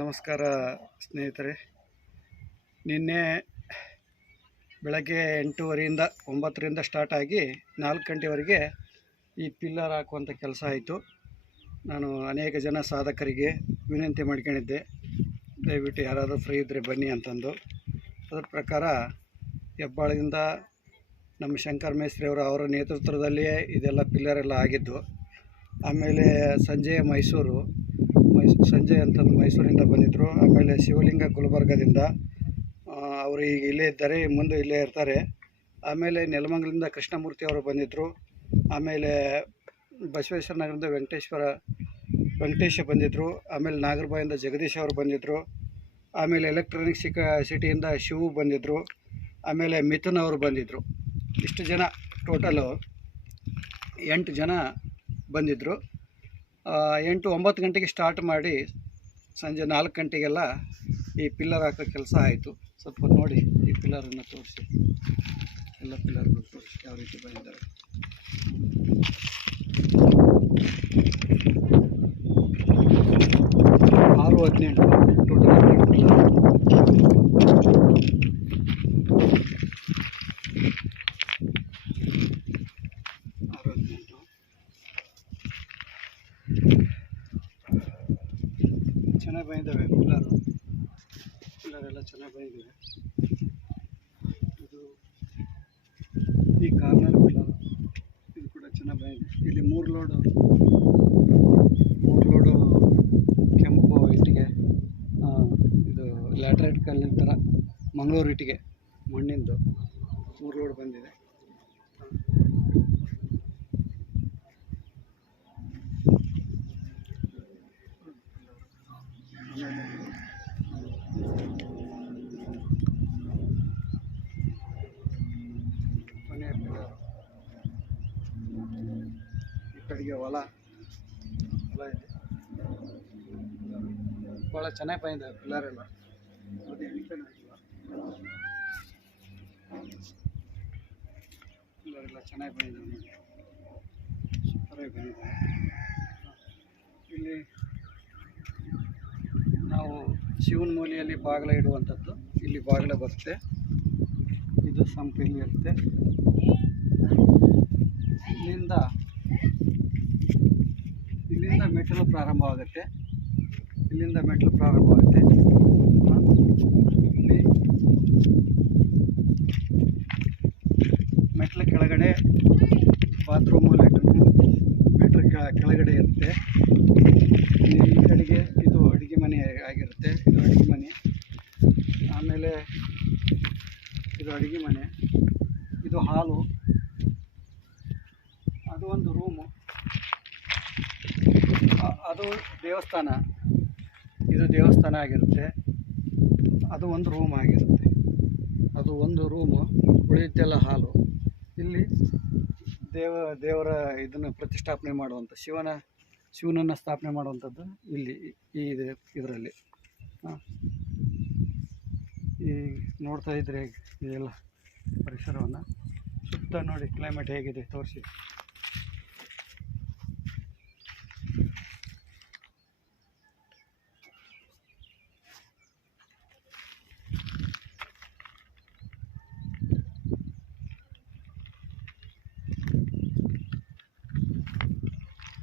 ನಮಸ್ಕಾರ ಸ್ನೇಹಿತರೆ. ನಿನ್ನೆ ಬೆಳಗ್ಗೆ ಎಂಟೂವರೆಯಿಂದ ಒಂಬತ್ತರಿಂದ ಸ್ಟಾರ್ಟ್ ಆಗಿ ನಾಲ್ಕು ಗಂಟೆವರೆಗೆ ಈ ಪಿಲ್ಲರ್ ಹಾಕುವಂಥ ಕೆಲಸ ಆಯಿತು. ನಾನು ಅನೇಕ ಜನ ಸಾಧಕರಿಗೆ ವಿನಂತಿ ಮಾಡ್ಕೊಂಡಿದ್ದೆ. ದಯವಿಟ್ಟು ಯಾರಾದರೂ ಫ್ರೀ ಇದ್ದರೆ ಬನ್ನಿ ಅಂತಂದು. ಅದರ ಪ್ರಕಾರ ಹೆಬ್ಬಾಳದಿಂದ ನಮ್ಮ ಶಂಕರ್ ಮೇಸ್ತ್ರಿ ಅವರು ಅವರ ನೇತೃತ್ವದಲ್ಲಿಯೇ ಇದೆಲ್ಲ ಪಿಲ್ಲರ್ ಎಲ್ಲ ಆಗಿದ್ದು, ಆಮೇಲೆ ಸಂಜೆ ಮೈಸೂರು, ಮೈಸ್, ಸಂಜೆ ಅಂತಂದು ಮೈಸೂರಿಂದ ಬಂದಿದ್ದರು ಆಮೇಲೆ ಶಿವಲಿಂಗ ಗುಲ್ಬರ್ಗದಿಂದ ಅವರು ಈಗ ಇಲ್ಲೇ ಇದ್ದಾರೆ, ಮುಂದೆ ಇಲ್ಲೇ ಇರ್ತಾರೆ. ಆಮೇಲೆ ನೆಲಮಂಗಲದಿಂದ ಕೃಷ್ಣಮೂರ್ತಿ ಅವರು ಬಂದಿದ್ದರು ಆಮೇಲೆ ಬಸವೇಶ್ವರ ನಗರದಿಂದ ವೆಂಕಟೇಶ್ವರ, ವೆಂಕಟೇಶ ಬಂದಿದ್ದರು ಆಮೇಲೆ ನಾಗರಬಾಯಿಂದ ಜಗದೀಶ್ ಅವರು ಬಂದಿದ್ದರು ಆಮೇಲೆ ಎಲೆಕ್ಟ್ರಾನಿಕ್ ಸಿಕ, ಸಿಟಿಯಿಂದ ಶಿವು ಬಂದಿದ್ದರು ಆಮೇಲೆ ಮಿಥುನ್ ಅವರು ಬಂದಿದ್ದರು ಇಷ್ಟು ಜನ ಟೋಟಲು ಎಂಟು ಜನ ಬಂದಿದ್ದರು ಎಂಟು ಒಂಬತ್ತು ಗಂಟೆಗೆ ಸ್ಟಾರ್ಟ್ ಮಾಡಿ ಸಂಜೆ ನಾಲ್ಕು ಗಂಟೆಗೆಲ್ಲ ಈ ಪಿಲ್ಲರ್ ಹಾಕೋ ಕೆಲಸ ಆಯಿತು. ಸ್ವಲ್ಪ ನೋಡಿ ಈ ಪಿಲ್ಲರನ್ನು ತೋರಿಸಿ. ಎಲ್ಲ ಪಿಲ್ಲರ್ಗಳು ತೋರಿಸಿ ಯಾವ ರೀತಿ ಬಂದಿದ್ದಾರೆ ಆರು ಹದಿನೆಂಟು ಟೋಟಲ್ ಹನ್ನೆರಡು ಪಿಲ್ಲರ್ ಆರು ಹದಿನೆಂಟು ಚೆನ್ನಾಗಿ ಬಂದಿದ್ದಾವೆ ಪಿಲ್ಲರು ಪಿಲ್ಲರ್ ಎಲ್ಲ ಚೆನ್ನಾಗಿ ಬಂದಿದೆ. ಇದು ಈ ಕಾರ್ನರ್ ಪಿಲ್ಲರ್ ಇದು ಕೂಡ ಚೆನ್ನಾಗಿ ಬಂದಿದೆ. ಇಲ್ಲಿ ಮೂರು ಲೋಡು ಮೂರು ಲೋಡು ಕೆಂಪು ಇಟ್ಟಿಗೆ ಇದು ಲ್ಯಾಟ್ರೈಟ್ ಕಲ್ಲಿನ ಥರ ಮಂಗಳೂರು ಇಟ್ಟಿಗೆ, ಮಣ್ಣಿಂದು ಮೂರು ಲೋಡ್ ಬಂದಿದೆ. ಕಡೆಗೆ ಹೊಲ. ಹೊಲ ಇದೆ. ಭಾಳ ಚೆನ್ನಾಗಿ ಬಂದಿದೆ ಪಿಲ್ಲರ್ ಎಲ್ಲ. ಪಿಲ್ಲರ್ ಎಲ್ಲ ಚೆನ್ನಾಗಿ ಬಂದಿದೆ ಸೂಪರಾಗಿ ಬಂದಿದೆ. ಇಲ್ಲಿ ನಾವು ಶಿವನ ಮೂಲೆಯಲ್ಲಿ ಬಾಗಿಲ ಇಡುವಂಥದ್ದು. ಇಲ್ಲಿ ಬಾಗಿಲ ಬರುತ್ತೆ. ಇದು ಸಂಪಿಂಗ್ ಇರುತ್ತೆ ಇಲ್ಲಿಂದ ಮೆಟ್ಟಲು ಪ್ರಾರಂಭವಾಗುತ್ತೆ. ಇಲ್ಲಿಂದ ಮೆಟ್ಟಿಲು ಪ್ರಾರಂಭವಾಗುತ್ತೆ. ಮೆಟ್ಟಿಲು ಕೆಳಗಡೆ ಬಾತ್ರೂಮು ಲೆಟ್ರೂಮು ಕೆಳ- ಕೆಳಗಡೆ ಇರುತ್ತೆ. ಈ ಕಡೆಗೆ ಇದು ಅಡುಗೆ ಮನೆ ಆಗಿರುತ್ತೆ. ಇದು ಅಡುಗೆ ಮನೆ. ಆಮೇಲೆ ಇದು ಅಡುಗೆ ಮನೆ. ಇದು ಹಾಲು. ಅದು ಒಂದು ರೂಮು. ಅದು ದೇವಸ್ಥಾನ. ಇದು ದೇವಸ್ಥಾನ ಆಗಿರುತ್ತೆ. ಅದು ಒಂದು ರೂಮ್ ಆಗಿರುತ್ತೆ. ಅದು ಒಂದು ರೂಮು ಉಳಿಯುತ್ತೆಲ್ಲ ಹಾಲು. ಇಲ್ಲಿ ದೇವ, ದೇವರ ಇದನ್ನು ಪ್ರತಿಷ್ಠಾಪನೆ ಮಾಡುವಂಥ ಶಿವನ, ಶಿವನನ್ನು ಸ್ಥಾಪನೆ ಮಾಡುವಂಥದ್ದು ಇಲ್ಲಿ ಈ ಇದೆ, ಇದರಲ್ಲಿ. ಈ ನೋಡ್ತಾ ಇದ್ರೆ ಇದೆಲ್ಲ ಪರಿಸರವನ್ನು. ಸುತ್ತ ನೋಡಿ ಕ್ಲೈಮೇಟ್ ಹೇಗಿದೆ, ತೋರಿಸಿ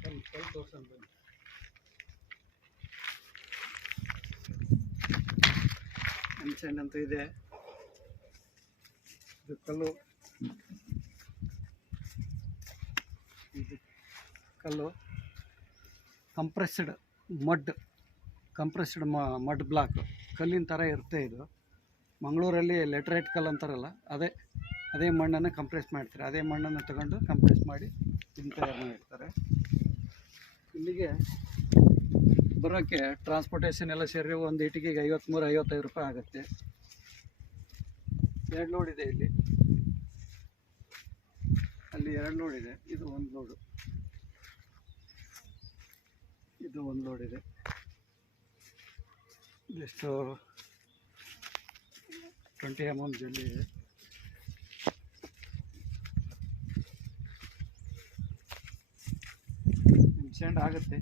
ಬನ್ನಿ ಎನ್ಸೆಂಡ್ ಅಂತ ಇದೆ. ಇದು ಕಲ್ಲು. ಇದು ಕಲ್ಲು. Compressed mud compressed mud block ಕಲ್ಲಿನ ಥರ ಇರುತ್ತೆ ಇದು. ಮಂಗಳೂರಲ್ಲಿ ಲೆಟ್ರೇಟ್ ಕಲ್ಲು ಅಂತಾರಲ್ಲ, ಅದೇ ಅದೇ ಮಣ್ಣನ್ನು ಕಂಪ್ರೆಸ್ ಮಾಡ್ತಾರೆ. ಅದೇ ಮಣ್ಣನ್ನು ತಗೊಂಡು ಕಂಪ್ರೆಸ್ ಮಾಡಿ ತಯಾರು ಮಾಡಿರ್ತಾರೆ. ಇಲ್ಲಿಗೆ ಬರೋಕ್ಕೆ ಟ್ರಾನ್ಸ್ಪೋರ್ಟೇಷನ್ ಎಲ್ಲ ಸೇರಿ ಒಂದು ಇಟಿಗೆಗೆ ಐವತ್ತ್ಮೂರು ಐವತ್ತೈದು ರೂಪಾಯಿ ಆಗುತ್ತೆ. ಎರಡು ಲೋಡ್ ಇದೆ ಇಲ್ಲಿ. ಅಲ್ಲಿ ಎರಡು ಲೋಡ್ ಇದೆ. ಇದು ಒಂದು ಲೋಡು ಇದು ಒಂದು ಲೋಡ್ ಇದೆ. ಇದೆಷ್ಟು ಟ್ವೆಂಟಿ ಅಮೌಂಟ್ ಜಲ್ಲಿ ಇದೆ. ಸ್ಯಾಂಡ್ ಆಗುತ್ತೆ,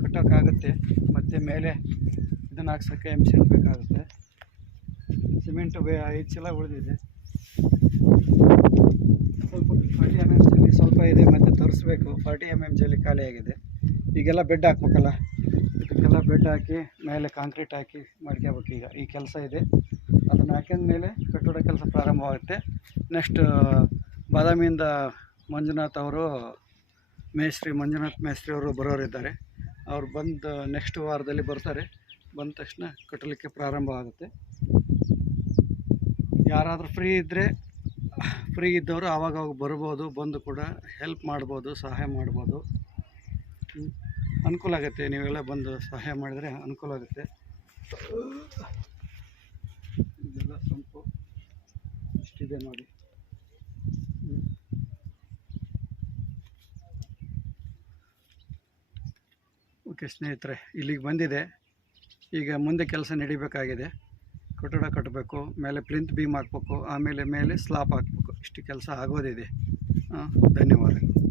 ಕಟ್ಟೋಕ್ಕಾಗುತ್ತೆ, ಮತ್ತು ಮೇಲೆ ಇದನ್ನು ಹಾಕ್ಸೋಕ್ಕೆ ಎಂ ಸೆಂಡ್ ಬೇಕಾಗುತ್ತೆ. ಸಿಮೆಂಟ್ ಐದು ಚೀಲ ಉಳಿದಿದೆ. ಸ್ವಲ್ಪ ಫಾರ್ಟಿ ಎಂ ಎಂ ಜಲ್ಲಿ ಸ್ವಲ್ಪ ಇದೆ, ಮತ್ತು ತರಿಸ್ಬೇಕು. ಫಾರ್ಟಿ ಎಂ ಎಂ ಜಲ್ಲಿ ಖಾಲಿ ಆಗಿದೆ. ಈಗೆಲ್ಲ ಬೆಡ್ ಹಾಕ್ಬೇಕಲ್ಲ? ಇದಕ್ಕೆಲ್ಲ ಬೆಡ್ ಹಾಕಿ, ಮೇಲೆ ಕಾಂಕ್ರೀಟ್ ಹಾಕಿ ಮಾಡ್ಕೋಬೇಕು ಈಗ. ಈ ಕೆಲಸ ಇದೆ. ಅದನ್ನು ಹಾಕಿದ ಮೇಲೆ ಕಟ್ಟಡ ಕೆಲಸ ಪ್ರಾರಂಭವಾಗುತ್ತೆ. ನೆಕ್ಸ್ಟ್ ಬಾದಾಮಿಯಿಂದ ಮಂಜುನಾಥ್ ಅವರು ಮೇಸ್ತ್ರಿ ಮಂಜುನಾಥ್ ಮೇಸ್ತ್ರಿ ಅವರು ಬರೋರಿದ್ದಾರೆ. ಅವ್ರು ಬಂದು ನೆಕ್ಸ್ಟ್ ವಾರದಲ್ಲಿ ಬರ್ತಾರೆ. ಬಂದ ತಕ್ಷಣ ಕಟ್ಟಲಿಕ್ಕೆ ಪ್ರಾರಂಭ ಆಗುತ್ತೆ. ಯಾರಾದರೂ ಫ್ರೀ ಇದ್ದರೆ ಫ್ರೀ ಇದ್ದವರು ಆವಾಗ ಬರ್ಬೋದು, ಬಂದು ಕೂಡ ಹೆಲ್ಪ್ ಮಾಡ್ಬೋದು, ಸಹಾಯ ಮಾಡ್ಬೋದು. ಅನುಕೂಲ ಆಗುತ್ತೆ, ನೀವೆಲ್ಲ ಬಂದು ಸಹಾಯ ಮಾಡಿದರೆ ಅನುಕೂಲ ಆಗುತ್ತೆ. ಇದೆಲ್ಲ ಸಂಪು. ಇಷ್ಟಿದೆ ನೋಡಿ. ಓಕೆ ಸ್ನೇಹಿತರೆ, ಇಲ್ಲಿಗೆ ಬಂದಿದೆ. ಈಗ ಮುಂದೆ ಕೆಲಸ ನಡಿಬೇಕಾಗಿದೆ. ಕಟ್ಟಡ ಕಟ್ಟಬೇಕು, ಮೇಲೆ ಪ್ಲಿಂತ್ ಬೀಮ್ ಹಾಕ್ಬೇಕು, ಆಮೇಲೆ ಮೇಲೆ ಸ್ಲಾಪ್ ಹಾಕ್ಬೇಕು. ಇಷ್ಟು ಕೆಲಸ ಆಗೋದಿದೆ. ಧನ್ಯವಾದಗಳು.